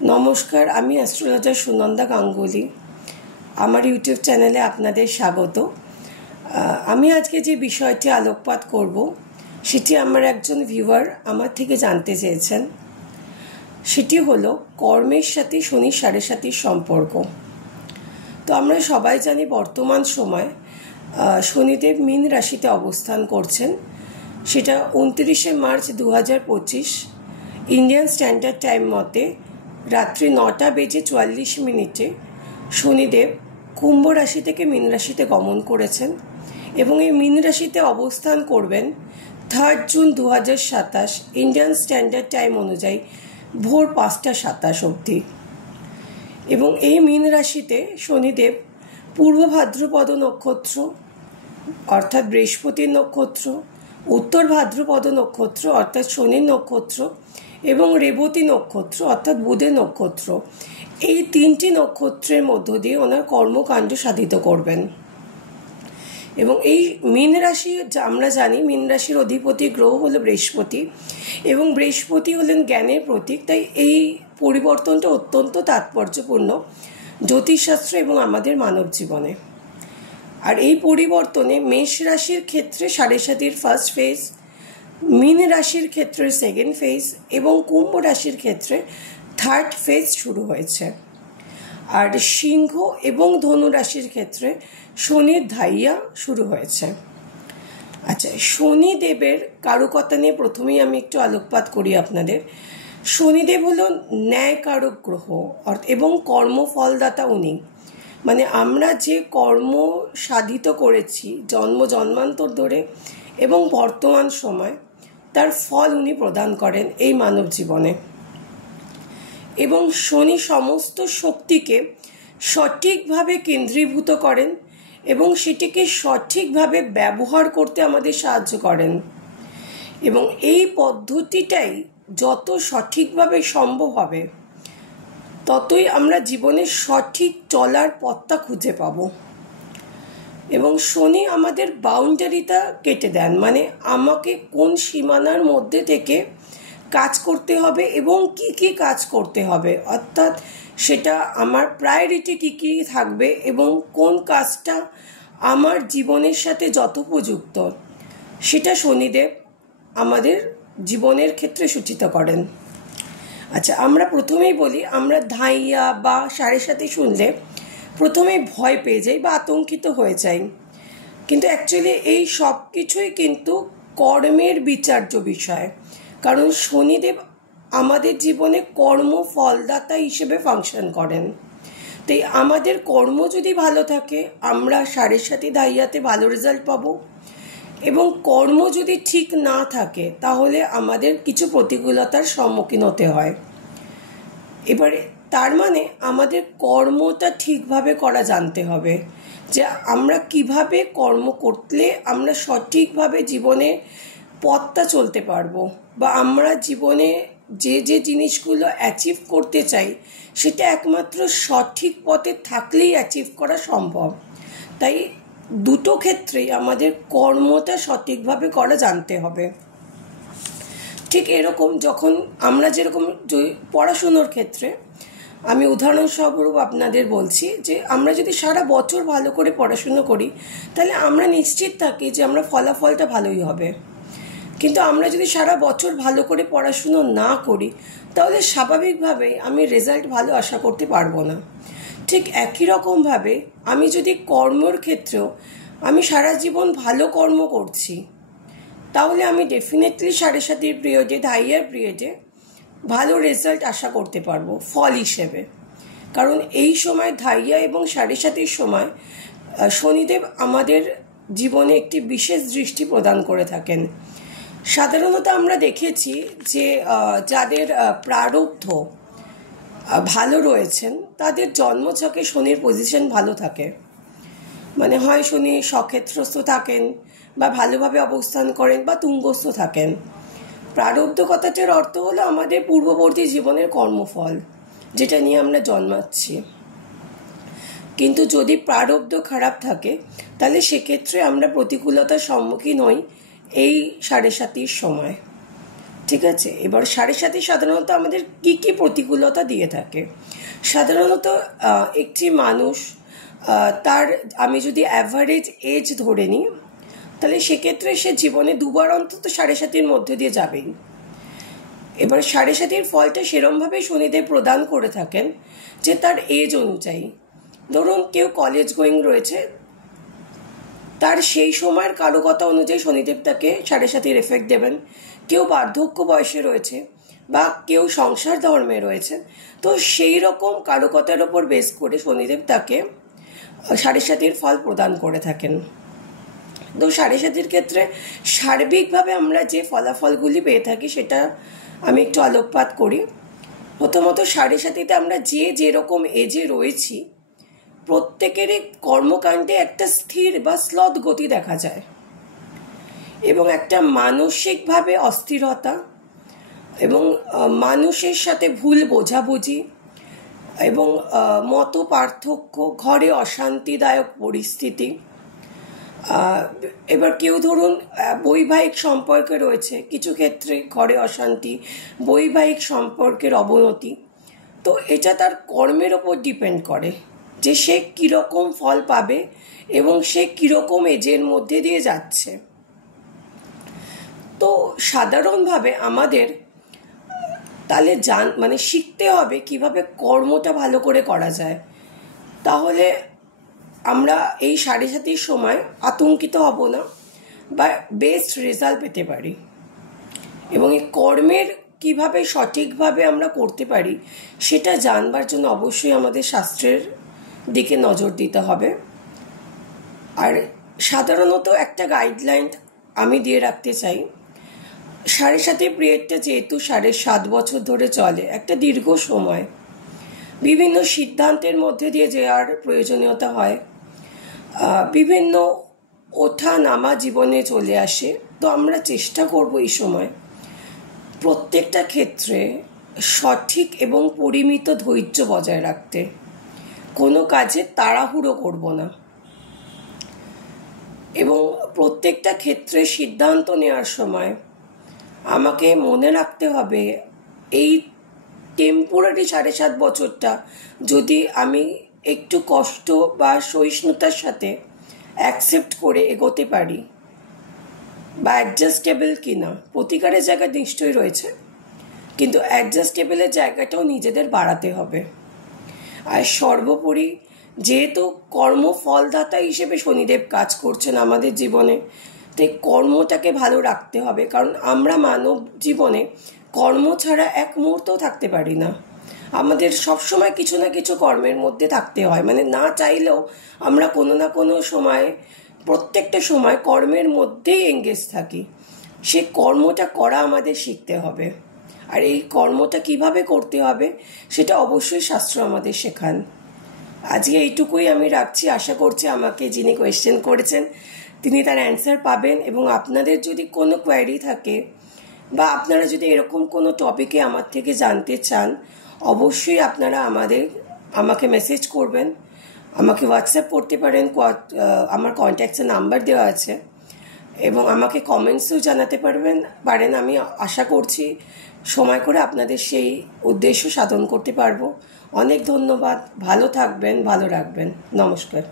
নমস্কার, আমি অ্যাস্ট্রোলজার সুনন্দা গাঙ্গুলি। আমার ইউটিউব চ্যানেলে আপনাদের স্বাগত। আমি আজকে যে বিষয়টি আলোকপাত করব সেটি আমার একজন ভিউয়ার আমার থেকে জানতে চেয়েছেন। সেটি হলো কর্মের সাথে শনি 7.5 সম্পর্ক। তো আমরা সবাই জানি বর্তমান সময় শনিদেব মীন রাশিতে অবস্থান করছেন। সেটা 29 মার্চ 2025 ইন্ডিয়ান স্ট্যান্ডার্ড টাইম মতে রাত্রি 9:44 শনিদেব কুম্ভ রাশি থেকে মীন রাশিতে গমন করেছেন এবং এই মীন রাশিতে অবস্থান করবেন 3 জুন 2027 ইন্ডিয়ান স্ট্যান্ডার্ড টাইম অনুযায়ী ভোর 5:27 অবধি। এবং এই মীন রাশিতে শনিদেব পূর্ব ভাদ্রপদ নক্ষত্র অর্থাৎ বৃহস্পতির নক্ষত্র, উত্তর ভাদ্রপদ নক্ষত্র অর্থাৎ শনির নক্ষত্র এবং রেবতী নক্ষত্র অর্থাৎ বুধের নক্ষত্র, এই 3টি নক্ষত্রের মধ্য দিয়ে ওনার কর্মকাণ্ড সাধিত করবেন। এবং এই মীন রাশি আমরা জানি মীন রাশির অধিপতি গ্রহ হলো বৃহস্পতি এবং বৃহস্পতি হলেন জ্ঞানের প্রতীক। তাই এই পরিবর্তনটা অত্যন্ত তাৎপর্যপূর্ণ জ্যোতিষশাস্ত্র এবং আমাদের মানব জীবনে। আর এই পরিবর্তনে মেষ রাশির ক্ষেত্রে 7.5 ফার্স্ট ফেজ, মীন রাশির ক্ষেত্রে সেকেন্ড ফেজ এবং কুম্ভ রাশির ক্ষেত্রে থার্ড ফেজ শুরু হয়েছে। আর সিংহ এবং ধনু রাশির ক্ষেত্রে শনির ধাইয়া শুরু হয়েছে। আচ্ছা, শনিদেবের কারকতা নিয়ে প্রথমেই আমি একটু আলোকপাত করি আপনাদের। শনিদেব হলো ন্যায়কারক গ্রহ এবং কর্মফলদাতা উনি। মানে আমরা যে কর্ম সাধিত করেছি জন্মান্তর ধরে এবং বর্তমান সময়, তার ফল উনি প্রদান করেন এই মানব জীবনে। এবং শনি সমস্ত শক্তিকে সঠিকভাবে কেন্দ্রীভূত করেন এবং সেটিকে সঠিকভাবে ব্যবহার করতে আমাদের সাহায্য করেন। এবং এই পদ্ধতিটাই যত সঠিকভাবে সম্ভব হবে ততই আমরা জীবনে সঠিক চলার পথটা খুঁজে পাব। এবং শনি আমাদের বাউন্ডারিটা কেটে দেন, মানে আমাকে কোন সীমানার মধ্যে থেকে কাজ করতে হবে এবং কি কি কাজ করতে হবে, অর্থাৎ সেটা আমার প্রায়োরিটি কি কি থাকবে এবং কোন কাজটা আমার জীবনের সাথে যথোপযুক্ত, সেটা শনিদেব আমাদের জীবনের ক্ষেত্রে সূচিত করেন। আচ্ছা, আমরা প্রথমেই বলি, আমরা ধাইয়া বা 7.5 শুনলে প্রথমেই ভয় পেয়ে যাই বা আতঙ্কিত হয়ে যাই, কিন্তু অ্যাকচুয়ালি এই সব কিছুই কিন্তু কর্মের বিচার্য বিষয়। কারণ শনিদেব আমাদের জীবনে কর্মফলদাতা হিসেবে ফাংশন করেন। তাই আমাদের কর্ম যদি ভালো থাকে আমরা 7.5 ধাইয়াতে ভালো রেজাল্ট পাবো, এবং কর্ম যদি ঠিক না থাকে তাহলে আমাদের কিছু প্রতিকূলতার সম্মুখীন হতে হয়। এবারে তার মানে আমাদের কর্মটা ঠিকভাবে করা জানতে হবে, যে আমরা কিভাবে কর্ম করলে আমরা সঠিকভাবে জীবনে পথটা চলতে পারবো, বা আমরা জীবনে যে যে জিনিসগুলো অ্যাচিভ করতে চাই সেটা একমাত্র সঠিক পথে থাকলেই অ্যাচিভ করা সম্ভব। তাই দুটো ক্ষেত্রেই আমাদের কর্মটা সঠিকভাবে করা জানতে হবে। ঠিক এরকম যখন আমরা যেরকম পড়াশুনোর ক্ষেত্রে, আমি উদাহরণস্বরূপ আপনাদের বলছি যে আমরা যদি সারা বছর ভালো করে পড়াশুনো করি তাহলে আমরা নিশ্চিত থাকি যে আমরা ফলাফলটা ভালোই হবে। কিন্তু আমরা যদি সারা বছর ভালো করে পড়াশুনো না করি তাহলে স্বাভাবিকভাবে আমি রেজাল্ট ভালো আশা করতে পারবো না। ঠিক একই রকমভাবে আমি যদি কর্মর ক্ষেত্রেও আমি সারা জীবন ভালো কর্ম করছি তাহলে আমি ডেফিনেটলি 7.5 পিরিয়ডে ধাইয়ার পিরিয়ডে ভালো রেজাল্ট আশা করতে পারবো ফল হিসেবে। কারণ এই সময় ধাইয়া এবং 7.5 সময় শনিদেব আমাদের জীবনে একটি বিশেষ দৃষ্টি প্রদান করে থাকেন। সাধারণত আমরা দেখেছি যে যাদের প্রারব্ধ ভালো রয়েছেন তাদের জন্মছকে শনির পজিশন ভালো থাকে, মানে হয় শনি সক্ষেত্রস্থ থাকেন বা ভালোভাবে অবস্থান করেন বা তুঙ্গস্থ থাকেন। প্রারব্ধ কথাটার অর্থ হলো আমাদের পূর্ববর্তী জীবনের কর্মফল, যেটা নিয়ে আমরা জন্মাচ্ছি। কিন্তু যদি প্রারব্ধ খারাপ থাকে তাহলে সেক্ষেত্রে আমরা প্রতিকূলতার সম্মুখীন হই এই 7.5 সময়। ঠিক আছে। এবার 7.5 সাধারণত আমাদের কি কি প্রতিকূলতা দিয়ে থাকে। সাধারণত একটি মানুষ তার, আমি যদি অ্যাভারেজ এজ ধরে নিই, তাহলে সেক্ষেত্রে সে জীবনে দুবার অন্তত 7.5 মধ্যে দিয়ে যাবেই। এবার 7.5 ফলটা সেরমভাবে শনিদেব প্রদান করে থাকেন যে তার এজ অনুযায়ী, ধরুন কেউ কলেজ গোয়িং রয়েছে, তার সেই সময়ের কারকতা অনুযায়ী শনিদেব তাকে 7.5 এফেক্ট দেবেন। কেউ বার্ধক্য বয়সে রয়েছে বা কেউ সংসার ধর্মে রয়েছে, তো সেই রকম কারকতার ওপর বেস করে শনিদেব তাকে 7.5 ফল প্রদান করে থাকেন। তো 7.5 ক্ষেত্রে সার্বিকভাবে আমরা যে ফলাফলগুলি পেয়ে থাকি সেটা আমি একটু আলোকপাত করি। প্রথমত 7.5 আমরা যেরকম এজে রয়েছি প্রত্যেকেরই কর্মকাণ্ডে একটা স্থির বা স্লথ গতি দেখা যায়, এবং একটা মানসিকভাবে অস্থিরতা এবং মানুষের সাথে ভুল বোঝাবুঝি এবং মত পার্থক্য, ঘরে অশান্তিদায়ক পরিস্থিতি। এবার কেউ ধরুন বৈবাহিক সম্পর্কে রয়েছে, কিছু ক্ষেত্রে ঘরে অশান্তি, বৈবাহিক সম্পর্কের অবনতি। তো এটা তার কর্মের ওপর ডিপেন্ড করে যে সে কীরকম ফল পাবে এবং সে কীরকম এজের মধ্যে দিয়ে যাচ্ছে। তো সাধারণভাবে আমাদের তাহলে শিখতে হবে কিভাবে কর্মটা ভালো করে করা যায়, তাহলে আমরা এই 7.5 সময় আতঙ্কিত হব না বা বেস্ট রেজাল্ট পেতে পারি। এবং এই কর্মের কিভাবে সঠিকভাবে আমরা করতে পারি সেটা জানবার জন্য অবশ্যই আমাদের শাস্ত্রের দিকে নজর দিতে হবে। আর সাধারণত একটা গাইডলাইন আমি দিয়ে রাখতে চাই, 7.5 পিরিয়ডটা যেহেতু 7.5 বছর ধরে চলে, একটা দীর্ঘ সময়, বিভিন্ন সিদ্ধান্তের মধ্যে দিয়ে যাওয়ার প্রয়োজনীয়তা হয়, বিভিন্ন ওঠা নামা জীবনে চলে আসে। তো আমরা চেষ্টা করব এই সময় প্রত্যেকটা ক্ষেত্রে সঠিক এবং পরিমিত ধৈর্য বজায় রাখতে, কোনো কাজে তাড়াহুড়ো করব না, এবং প্রত্যেকটা ক্ষেত্রে সিদ্ধান্ত নেওয়ার সময় আমাকে মনে রাখতে হবে এই টেম্পোরারি 7.5 বছরটা যদি আমি একটু কষ্ট বা সহিষ্ণুতার সাথে অ্যাকসেপ্ট করে এগোতে পারি বা অ্যাডজাস্টেবল কিনা। প্রতিকারের জায়গা নিশ্চয়ই রয়েছে, কিন্তু অ্যাডজাস্টেবলের জায়গাটাও নিজেদের বাড়াতে হবে। আর সর্বোপরি যেহেতু কর্মফলদাতা হিসেবে শনিদেব কাজ করছেন আমাদের জীবনে, তাই কর্মটাকে ভালো রাখতে হবে, কারণ আমরা মানব জীবনে কর্ম ছাড়া এক মুহূর্তও থাকতে পারি না। আমাদের সবসময় কিছু না কিছু কর্মের মধ্যে থাকতে হয়, না চাইলেও আমরা কোনো না কোনো সময়, প্রত্যেকটা সময় কর্মের মধ্যেই এঙ্গেজ থাকি। সে কর্মটা করা আমাদের শিখতে হবে, আর এই কর্মটা কিভাবে করতে হবে সেটা অবশ্যই শাস্ত্র আমাদের শেখান। আজকে এইটুকুই আমি রাখছি। আশা করছি আমাকে যিনি কোয়েশ্চেন করেছেন তিনি তার অ্যান্সার পাবেন, এবং আপনাদের যদি কোনো কোয়ারি থাকে বা আপনারা যদি এরকম কোনো টপিকে আমার থেকে জানতে চান, অবশ্যই আপনারা আমাকে মেসেজ করবেন, আমাকে হোয়াটসঅ্যাপ করতে পারেন, আমার কন্ট্যাক্টসের নাম্বার দেওয়া আছে, এবং আমাকে কমেন্টসও জানাতে পারেন। আমি আশা করছি সময় করে আপনাদের সেই উদ্দেশ্য সাধন করতে পারবো। অনেক ধন্যবাদ, ভালো থাকবেন, ভালো রাখবেন, নমস্কার।